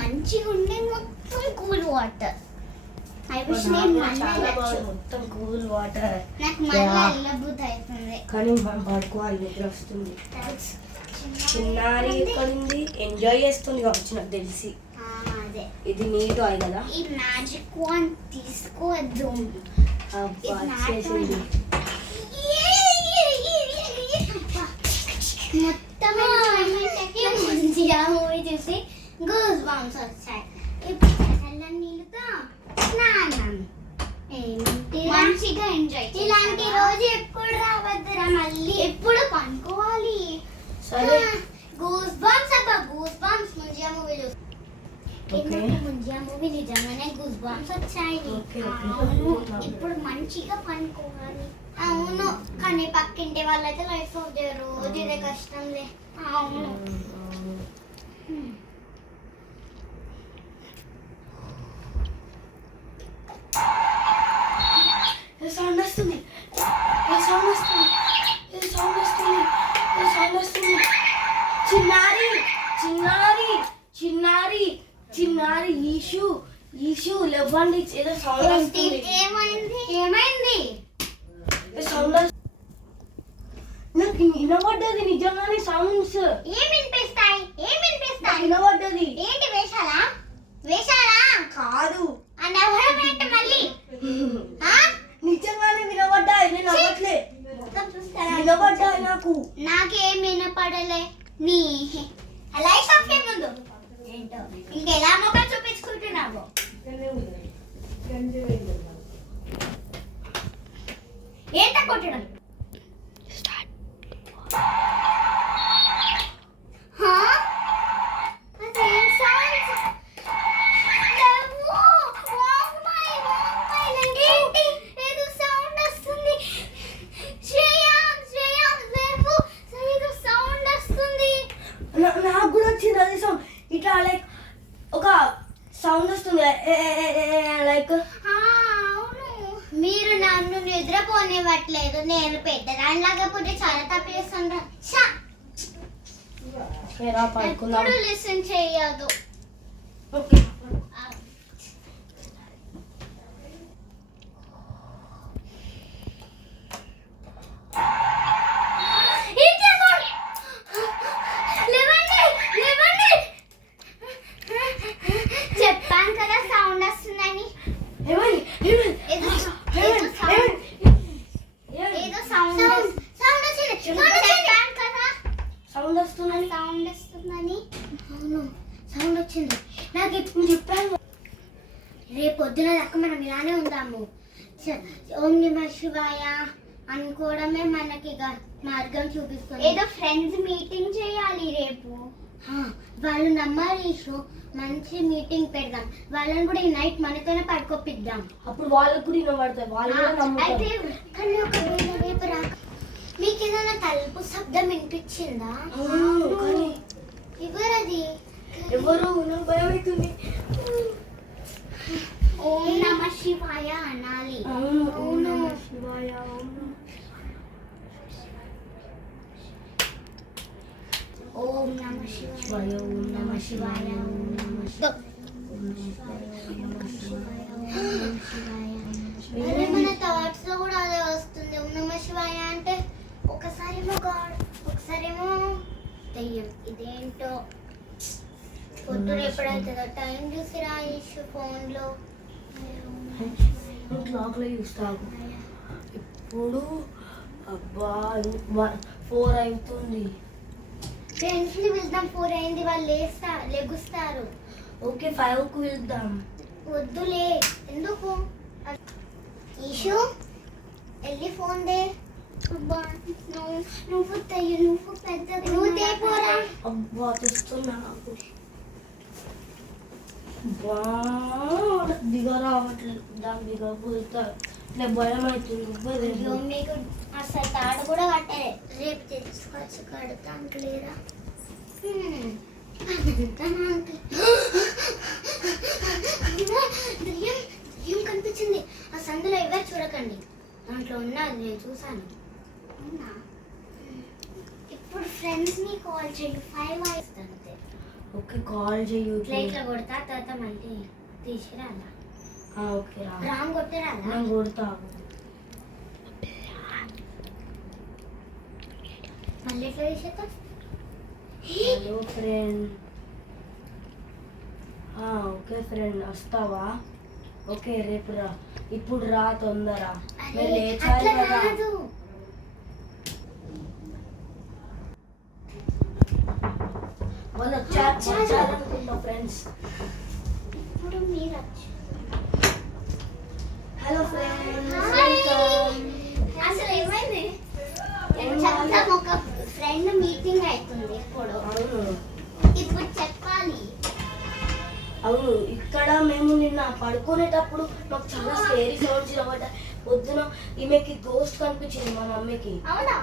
మంచిగా ఉండే మొత్తం కూల్ వాటర్. ఐ విష్ నేను మొత్తం కూల్ వాటర్. నాకు మళ్ళీ వెళ్ళబుద్ధి అవుతుంది కానీ మనం పడుకోవాలి, నిద్ర వస్తుంది. చిన్నారి ఎక్కడుంది? ఎంజాయ్ చేస్తుంది కావచ్చు నాకు తెలిసి. అదే ఇది నీ టాయ్ కదా. ఈ మ్యాజిక్ వన్ తీసుకోవద్దు. చేసింది మొత్తం మంచిగా మూవీ చూసి గూస్ బంప్స్ వచ్చాయి. ఇప్పుడు నీళ్ళతో స్నానం మంచిగా ఎంజాయ్. ఇలాంటి రోజు ఎప్పుడు రావద్దురా, మళ్ళీ ఎప్పుడు పనుకోవాలి. గూస్ బంప్స్ అబ్బా, గూస్ బంప్స్ ముంజియా మూవీ చూసి ముంజియా మూవీ నిజంగానే గూస్ బంప్స్ వచ్చాయి. ఇప్పుడు మంచిగా పనుకోవాలి. అవును, కానీ పక్కింటి వాళ్ళైతే లైఫ్ ఆఫ్ డే రోజు ఇదే కష్టంలే. అవును. సౌండ్ వస్తుంది, సౌండ్ వస్తుంది, సౌండ్ వస్తుంది, సౌండ్ వస్తుంది. చిన్నారి చిన్నారి చిన్నారి చిన్నారి ఈషు ఈషు లేవండి, ఏదో సౌండ్ వస్తుంది. ఏమైంది? ఏమైంది? సౌండ్ నాకు వినబడ్డది నిజంగానే సౌండ్స్. ఏం వినిపిస్తాయి? ఏం వినిపిస్తాయి? వినబడ్డది. ఏంటి వేషాలా? వేషాలా కాదు అని ఎవరు మళ్ళీ నిజంగానే వినబడ్డాయి. నేను అవ్వట్లే, వినబడ్డాయి నాకు. నాకేం వినపడలే. నీ లైఫ్ ఆఫ్ ఏ ముందు ఏంటో ఇంకెలా మొక్కలు చూపించుకుంటున్నావు? ఏంట కొట్టడం? నాకు కూడా వచ్చింది అది సౌండ్. ఇట్లా లైక్ ఒక సౌండ్ వస్తుంది లైక్. మీరు నన్ను నిద్రపోనివ్వట్లేదు. నేను పెద్దదానిలాగా పుట్టి చాలా తప్పు చేస్తుంటా. ఎప్పుడు లిసన్ చేయదు. చెప్పాను కదా సౌండ్ వస్తుందని. ఏదో సౌండ్ సౌండ్ వస్తుందని. సౌండ్ వస్తుందని. అవును, సౌండ్ వచ్చింది. నాకు ఇప్పుడు చెప్పాను. రేపు పొద్దున దాకా మనం ఇలానే ఉందాము. ఓం నమః శివాయ అనుకోవడమే మనకి మార్గం చూపిస్తుంది. ఏదో ఫ్రెండ్స్ మీటింగ్ చేయాలి రేపు. వాళ్ళు నమ్మాలి. షో మంచి మీటింగ్ పెడదాం. వాళ్ళని కూడా ఈ నైట్ మనతోనే పడుకోపిద్దాం. అప్పుడు వాళ్ళకు కూడా వినబడతాయి, వాళ్ళు కూడా నమ్ముతారు. అయితే కానీ ఒకవేళ రేపు రాక మీకు ఏదైనా తలుపు శబ్దం వినిపించిందా? ఎవరది? ఎవరు? నాకు భయం అవుతుంది. ఓం నమః శివాయ అనాలి. ఓం నమః శివాయ. ఓం నమః శివాయ. ఓం నమః శివాయ. ఓం నమః శివాయ. అరే మన థాట్స్ లో కూడా అదే వస్తుంది. ఓం నమః శివాయ అంటే ఒకసారేమో గాడ్, ఒకసారేమో దయ్యం. ఇదేంటో పొద్దున ఎప్పుడైతుందో టైం చూసి రాయిషు ఫోన్ లో. క్లాక్ లో చూస్తాను ఇప్పుడు. అబ్బా 4 అవుతుంది. ఫ్రెండ్స్ ని వెళ్దాం. 4 అయింది, వాళ్ళు లెగుస్తారు. ఓకే 5కు వెళ్దాం. వద్దులే, ఎందుకు? ఈషు వెళ్ళి ఫోన్ దే. అబ్బా నువ్వు పెద్దగా నువ్వు తేపోరా. అబ్బా తెస్తున్నా. దిగా రావట్లేదు, దాని దిగపోతా భయం అవుతుంది. మీకు అసలు తాడు కూడా కట్టలే. రేపు తెచ్చుకోవచ్చు, కడతాను లేదా? దయ్యం కనిపించింది. ఆ సందులో ఎవరు చూడకండి, దాంట్లో ఉన్నది నేను చూసాను. అవునా? ఇప్పుడు ఫ్రెండ్స్ ని కాల్ చేయండి. 5 వాయిస్ అంతే. ఓకే కాల్ చెయ్యి ఫ్లైట్లో కొడతా తర్వాత మళ్ళీ తీసుకురాలా ఓకే రా రామ్ కొట్టరాలా నేను కొడతా మళ్ళీ ఎట్లా తీసేద్దాం హలో ఫ్రెండ్ ఓకే ఫ్రెండ్ వస్తావా ఓకే రేపు రా ఇప్పుడు రా తొందర మీరు లేచాలి అట్లా కదా కాదు. వాళ్ళు వచ్చారనుకుంటా ఫ్రెండ్స్ ఇప్పుడు మీరు వచ్చి హలో ఫ్రెండ్స్ హాయ్. వెల్కమ్ అసలు ఏమైంది చెప్తాం ఒక ఫ్రెండ్ మీటింగ్ అవుతుంది ఇప్పుడు అవును ఇప్పుడు చెప్పాలి అవును ఇక్కడ మేము నిన్న పడుకునేటప్పుడు మాకు చాలా స్కేరీ సౌండ్స్ వినబడ్డాయి పొద్దున ఈమెకి గోస్ట్ కనిపించింది మా మమ్మీకి అవునా